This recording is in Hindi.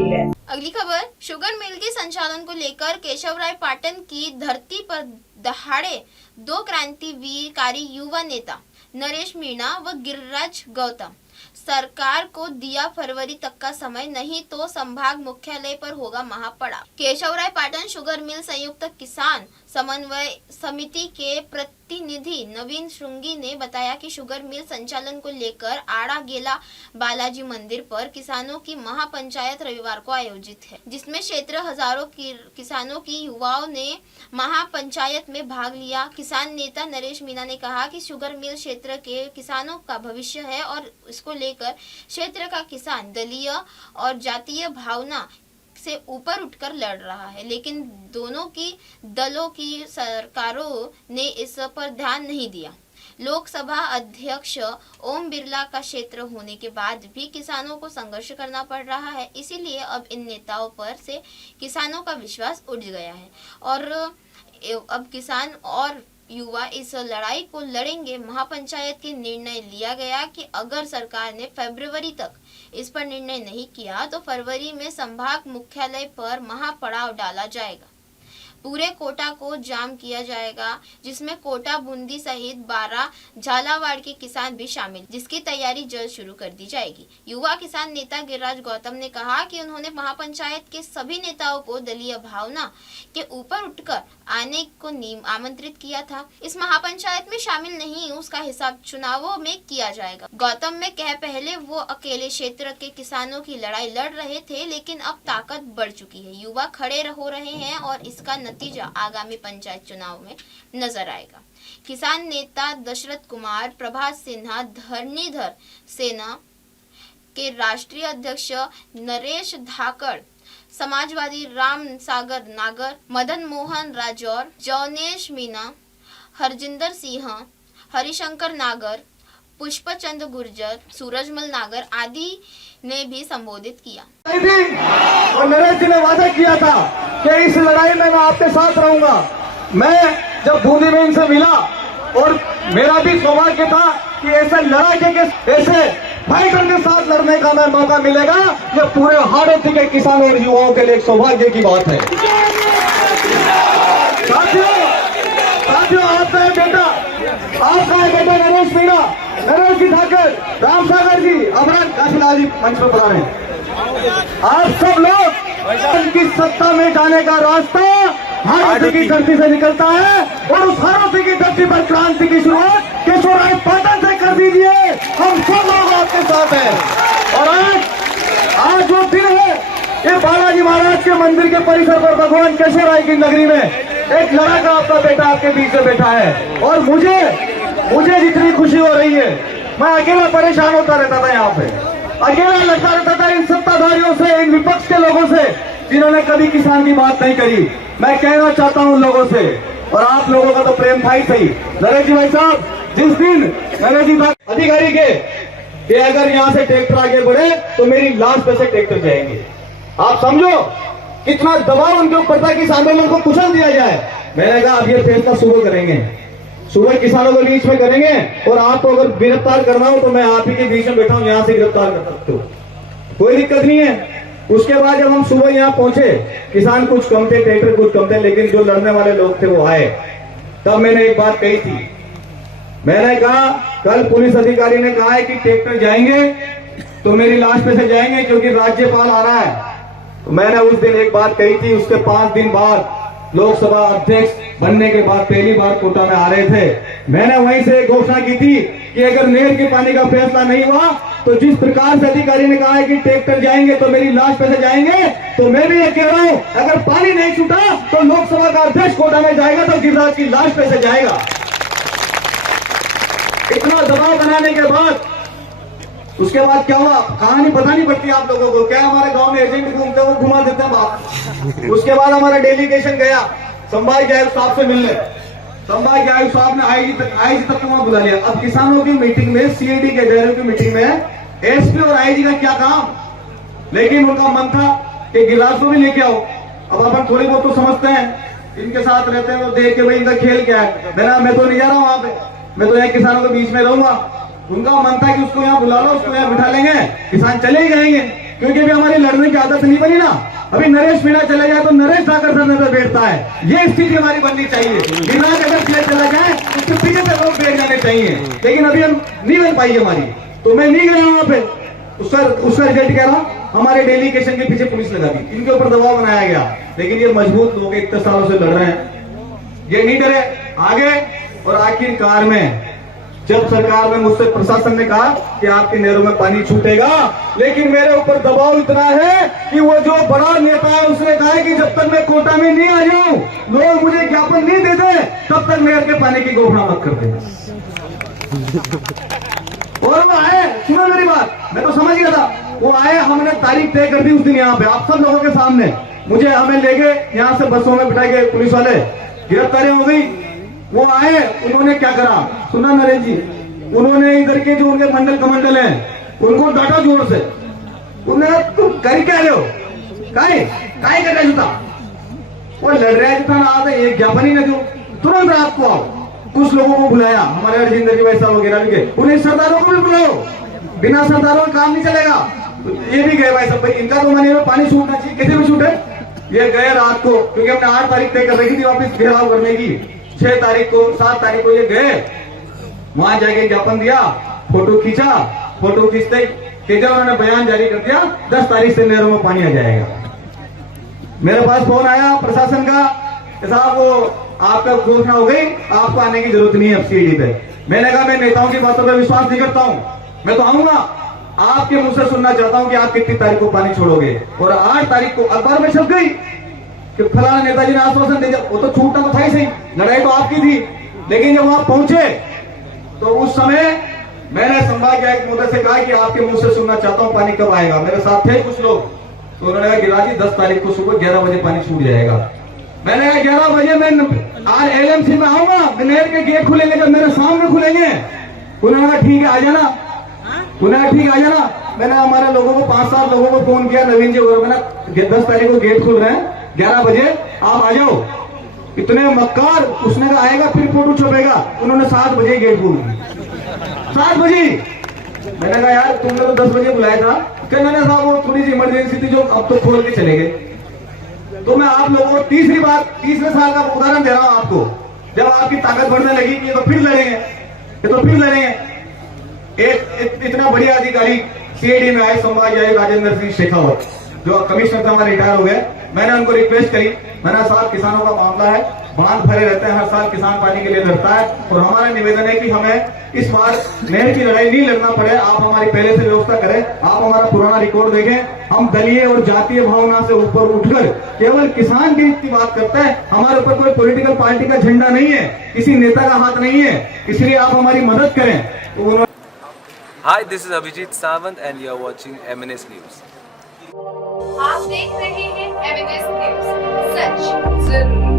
गई है। अगली खबर, शुगर मिल के संचालन को लेकर केशवराय पाटन की धरती पर दहाड़े 2 क्रांतिकारी युवा नेता नरेश मीणा व गिरिराज गौतम। सरकार को दिया फरवरी तक का समय, नहीं तो संभाग मुख्यालय पर होगा महापड़ाव। केशवराय पाटन शुगर मिल संयुक्त किसान समन्वय समिति के प्रतिनिधि नवीन श्रृंगी ने बताया कि शुगर मिल संचालन को लेकर आड़ा गेला बालाजी मंदिर पर किसानों की महापंचायत रविवार को आयोजित है, जिसमें क्षेत्र हजारों किसानों की युवाओं ने महापंचायत में भाग लिया। किसान नेता नरेश मीणा ने कहा कि शुगर मिल क्षेत्र के किसानों का भविष्य है और इसको लेकर क्षेत्र का किसान दलीय और जातीय भावना से ऊपर उठकर लड़ रहा है, लेकिन दोनों की दलों की सरकारों ने इस पर ध्यान नहीं दिया। लोकसभा अध्यक्ष ओम बिरला का क्षेत्र होने के बाद भी किसानों को संघर्ष करना पड़ रहा है, इसीलिए अब इन नेताओं पर से किसानों का विश्वास उठ गया है और अब किसान और युवा इस लड़ाई को लड़ेंगे। महापंचायत के निर्णय लिया गया कि अगर सरकार ने फरवरी तक इस पर निर्णय नहीं किया तो फरवरी में संभाग मुख्यालय पर महापड़ाव डाला जाएगा। पूरे कोटा को जाम किया जाएगा, जिसमें कोटा बूंदी सहित 12 झालावाड़ के किसान भी शामिल, जिसकी तैयारी जल्द शुरू कर दी जाएगी। युवा किसान नेता गिरिराज गौतम ने कहा कि उन्होंने महापंचायत के सभी नेताओं को दलीय भावना के ऊपर उठकर आने को आमंत्रित किया था। इस महापंचायत में शामिल नहीं, उसका हिसाब चुनावों में किया जाएगा। गौतम में कह पहले वो अकेले क्षेत्र के किसानों की लड़ाई लड़ रहे थे, लेकिन अब ताकत बढ़ चुकी है। युवा खड़े हो रहे हैं और इसका नतीजा आगामी पंचायत चुनाव में नजर आएगा। किसान नेता दशरथ कुमार, प्रभात सिन्हा, धरणीधर सेना के राष्ट्रीय अध्यक्ष नरेश धाकड़, समाजवादी राम सागर नागर, मदन मोहन राजौर, जौनेश मीणा, हरजिंदर सिंह, हरिशंकर नागर, पुष्पचंद गुर्जर, सूरजमल नागर आदि ने भी संबोधित किया। और नरेश जी ने वादा किया था कि इस लड़ाई में मैं आपके साथ रहूंगा। मैं जब बूंदी में इनसे मिला और मेरा भी सौभाग्य था कि ऐसे लड़ाई के ऐसे फाइटर के साथ लड़ने का मैं मौका मिलेगा, ये पूरे हाड़ोती के किसानों और युवाओं के लिए एक सौभाग्य की बात है। साथियों आपका बेटा नरेश मीणा, नरेश जी ठाकर, राम सागर जी, अमरन काशीलाल जी मंच पर बता रहे हैं। आप सब लोग की सत्ता में जाने का रास्ता हाड़ोती की धरती से निकलता है और उस हाड़ोती की धरती पर क्रांति की शुरुआत केशवराय पाटन से कर दीजिए। हम सब लोग आपके साथ हैं। और आज जो दिन है, ये बालाजी महाराज के मंदिर के परिसर पर भगवान केशवराय की नगरी में एक लड़का आपका बेटा आपके बीच में बैठा है और मुझे जितनी खुशी हो रही है, मैं अकेला परेशान होता रहता था, यहाँ पे अकेला लगता रहता था इन सत्ताधारियों से, इन विपक्ष के लोगों से जिन्होंने कभी किसान की बात नहीं करी। मैं कहना चाहता हूं उन लोगों से, और आप लोगों का तो प्रेम था ही सही। नरेश जी भाई साहब, जिस दिन नरेश जी अधिकारी के कि अगर यहाँ से ट्रैक्टर आगे बढ़े तो मेरी लाश पे से ट्रैक्टर जाएंगे, आप समझो कितना दबाव उनके ऊपर था कि इस आंदोलन को कुचल दिया जाए। मैंने कहा अब ये फैसला सुबह करेंगे, सुबह किसानों के बीच में करेंगे, और आपको अगर गिरफ्तार करना हो तो मैं आप ही के बीच में बैठा हूं, यहाँ से गिरफ्तार कर सकते हो, कोई दिक्कत नहीं है। उसके बाद जब हम सुबह यहाँ पहुंचे, किसान कुछ कम थे, ट्रैक्टर कुछ कम थे, लेकिन जो लड़ने वाले लोग थे वो आए। तब मैंने एक बात कही थी, मैंने कहा कल पुलिस अधिकारी ने कहा है कि ट्रैक्टर जाएंगे तो मेरी लाश पे से जाएंगे क्योंकि राज्यपाल आ रहा है। तो मैंने उस दिन एक बात कही थी। उसके 5 दिन बाद लोकसभा अध्यक्ष बनने के बाद पहली बार कोटा में आ रहे थे, मैंने वहीं से घोषणा की थी कि अगर नहर के पानी का फैसला नहीं हुआ तो जिस प्रकार से अधिकारी ने कहा है कि ट्रैक्टर जाएंगे तो मेरी लाश पे से जाएंगे, तो मैं भी ये कह रहा हूं अगर पानी नहीं छूटा तो लोकसभा का अध्यक्ष कोटा में जाएगा तो गिरिराज की लाश पे से जाएगा। इतना दबाव बनाने के बाद उसके बाद क्या हुआ, कहानी पता नहीं पड़ती आप लोगों को। क्या हमारे गांव में एजेंट घूमते वो घुमा देते हैं बात। उसके बाद हमारा डेलीगेशन गया संभाग आयुक्त साहब से मिलने। संभाग आयुक्त साहब ने आईजी तक वहां बुला लिया। अब किसानों की मीटिंग में, सीएडी के डेरे की मीटिंग में एसपी और आईजी का क्या काम, लेकिन उनका मन था कि गिलास को भी लेके आओ। अब अपन थोड़ी बहुत तो समझते हैं, इनके साथ रहते हैं, वो देख के भाई इनका खेल क्या है। मैं तो नहीं जा रहा हूं वहां पे, मैं तो यहाँ किसानों के बीच में रहूंगा। उनका मन था कि उसको यहाँ बुला लो, उसको यहाँ बिठा लेंगे, किसान चले ही जाएंगे। क्योंकि अभी हमारी लड़ने की आदत नहीं बनी ना। अभी नरेश मीणा चला जाए तो नरेश ठाकर सर नजर बैठता है, ये स्थिति हमारी बननी चाहिए। गिरिराज अगर प्लेयर चला जाए तो पीछे से लोग बैठ जाने चाहिए, लेकिन अभी हम नहीं बन पाई हमारी, तो मैं नहीं गया वहां पे। उसका रिजल्ट कह रहा हूं, हमारे डेलीगेशन के पीछे पुलिस लगा दी, इनके ऊपर दबाव बनाया गया। लेकिन ये मजबूत लोग इतने सालों से लड़ रहे हैं, ये नहीं डरे आगे। और आखिरकार में जब सरकार ने मुझसे, प्रशासन ने कहा कि आपके नहरों में पानी छूटेगा, लेकिन मेरे ऊपर दबाव इतना है कि वो जो बड़ा नेता है उसने कहा है कि जब तक मैं कोटा में नहीं आ जाऊं, लोग मुझे ज्ञापन नहीं देते, तब तक नहर के पानी की घोषणा मत कर दे। और वो आए, सुनो मेरी बात, मैं तो समझ गया था। वो आए, हमने तारीख तय कर दी उस दिन यहाँ पे आप सब लोगों के सामने। मुझे हमें ले गए यहाँ से, बसों में बिठा के पुलिस वाले, गिरफ्तारी हो गई। वो आए, उन्होंने क्या करा सुना नरेश जी, उन्होंने इधर के जो उनके मंडल कमंडल हैं उनको डांटा जोर से। उन्हें तुम कर क्या रहे हो, काय कर रहे जूता, वो लड़ रहा है जितना ना, एक ज्ञापन ही ना दो, तुरंत रात को आओ। कुछ लोगों को बुलाया, हमारे अर्जिंदर जी वैसा वगैरह भी गए, उन्हें सरदारों को भी बुलाओ, बिना सरदारों का काम नहीं चलेगा। ये भी गए भाई सब, भाई इनका तो महीने में पानी छूटना चाहिए, कैसे भी छूटे। ये गए रात को, क्योंकि हमने 8 तारीख तय कर रखी थी वापिस घेराव करने की, 6 तारीख को 7 तारीख को ये गए, वहां जाके ज्ञापन दिया, फोटो खींचा, फोटो खींचते कि जब उन्होंने बयान जारी कर दिया 10 तारीख से नहरों में पानी आ जाएगा। मेरे पास फोन आया प्रशासन का, साहब वो आपका घोषणा हो गई, आपको आने की जरूरत नहीं है एफसीडी पे। मैंने कहा मैं नेताओं की बातों पर विश्वास नहीं करता हूं, मैं तो आऊंगा, आपके मुंह से सुनना चाहता हूं कि आप कितनी तारीख को पानी छोड़ोगे। और 8 तारीख को अखबार में छप गई कि फलाना नेताजी ने आश्वासन दे दिया। वो तो छूटना तो था ही सही, लड़ाई तो आपकी थी, लेकिन जब वहां पहुंचे तो उस समय मैंने संभाग आयुक्त महोदय से कहा कि आपके मुंह से सुनना चाहता हूं पानी कब आएगा। मेरे साथ थे कुछ लोग, तो उन्होंने कहा गिरिराज जी 10 तारीख को सुबह 11 बजे पानी छूट जाएगा। मैंने कहा 11 बजे मैं आज एलएमसी में आऊंगा, नहर के गेट खुलेंगे जब मेरे सामने खुलेंगे। उन्होंने कहा ठीक है आ जाना, उन्होंने कहा ठीक है आ जाना। मैंने हमारे लोगों को 5-7 लोगों को फोन किया, नवीन जी और मैंने 10 तारीख को गेट खुल रहे हैं, 11 बजे आप आ जाओ। इतने मक्कार, उसने कहा आएगा फिर फोटो छपेगा, उन्होंने 7 बजे गेट खोल दी, 7 बजे। मैंने कहा यार तुमने तो 10 बजे बुलाया था। कहना ना साहब वो थोड़ी सी इमरजेंसी थी जो अब तो खोल के चले गए। तो मैं आप लोगों को तीसरे साल का उदाहरण दे रहा हूं आपको, जब आपकी ताकत बढ़ने लगी कि ये तो फिर लड़ेंगे, ये तो फिर लड़ेंगे। एक इतना बढ़िया अधिकारी सीआईडी में आए, संभाग आयुक्त राजेंद्र सिंह शेखावत, जो कमिश्नर था हमारे रिटायर हो गए। मैंने उनको रिक्वेस्ट करी, मैंने साहब किसानों का मामला है, बांध भरे रहते हैं, हर साल किसान पानी के लिए लड़ता है, और हमारा निवेदन है कि हमें इस बार नहर की लड़ाई नहीं लड़ना पड़े, आप हमारी पहले से व्यवस्था करें, आप हमारा पुराना रिकॉर्ड देखें। हम दलीय और जातीय भावना से ऊपर उठकर केवल किसान के हित की बात करते हैं, हमारे ऊपर कोई पॉलिटिकल पार्टी का झंडा नहीं है, किसी नेता का हाथ नहीं है, इसलिए आप हमारी मदद करें। तो Hi, this is Abhijit Sawant and you are watching MNS News. आप देख रहे हैं MNS न्यूज, सच जरूर।